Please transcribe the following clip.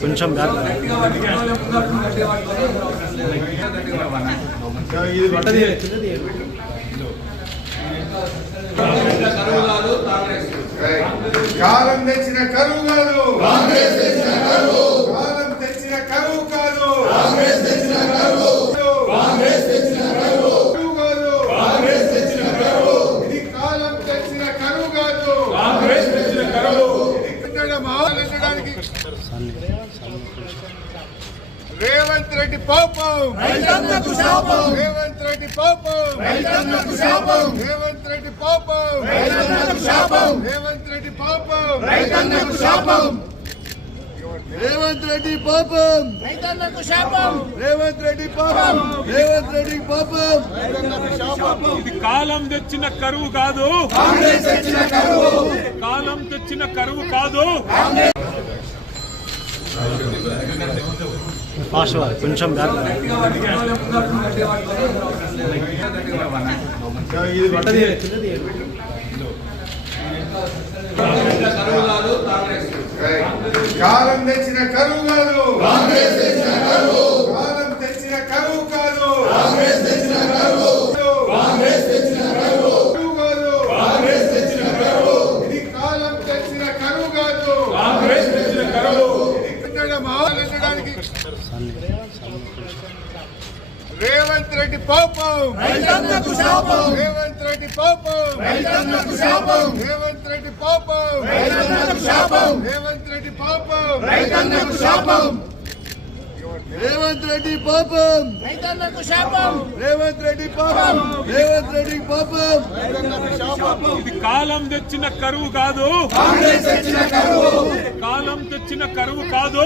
కొంచెం కాలం తెచ్చిన కరువు కాదు, కాంగ్రెస్ తెచ్చిన కరువు. కాలం తెచ్చిన కరువు కాదు, కాంగ్రెస్ తెచ్చిన కరువు. కాంగ్రెస్ తెచ్చిన కరువు కాదు, కాంగ్రెస్ తెచ్చిన కరువు. ఇది కాలం తెచ్చిన కరువు కాదు, కాంగ్రెస్ తెచ్చిన కరువు. మాట్లాడడానికి రేవంత్ రెడ్డి పాపం, రైతన్నకు శాపం. రేవంత్ రెడ్డి పాపం, రైతన్నకు శాపం. రేవంత్ రెడ్డి పాపం, రైతన్నకు శాపం. రేవంత్ రెడ్డి పాపం, రైతన్నకు శాపం. రేవంత్ రెడ్డి పాపం, రైతన్నకు శాపం. రేవంత్ రెడ్డి పాపం, రేవంత్ రెడ్డి పాపం, రైతన్నకు శాపం. ఇది కాలం తెచ్చిన కరువు కాదు, కాంగ్రెస్ తెచ్చిన కరువు. కాలం తెచ్చిన కరువు కాదు. కొంచెం కాలం తెచ్చిన కరువు కాదు, కాంగ్రెస్ తెచ్చిన కరువు. కాలం తెచ్చిన కరువు కాదు, కాంగ్రెస్ తెచ్చిన కరువు. కాంగ్రెస్ తెచ్చిన కరువు కాదు, కాంగ్రెస్ తెచ్చిన కరువు. ఇది కాలం తెచ్చిన కరువు కాదు, కాంగ్రెస్ తెచ్చిన కరువు. మాట్లాడడానికి రేవంత్ రెడ్డి పాపం, రైతన్నకు శాపం. రేవంత్ రెడ్డి పాపం, రైతన్నకు శాపం. రేవంత్ రెడ్డి పాపం, రైతన్నకు శాపం. రేవంత్ రెడ్డి పాపం, రైతన్నకు శాపం. రేవంత్ రెడ్డి పాపం, రైతన్నకు శాపం. రేవంత్ రెడ్డి పాపం, రేవంత్ రెడ్డి పాపం, రైతన్నకు శాపం. ఇది కాలం తెచ్చిన కరువు కాదు, కాంగ్రెస్ తెచ్చిన కరువు. కాలం తెచ్చిన కరువు కాదు.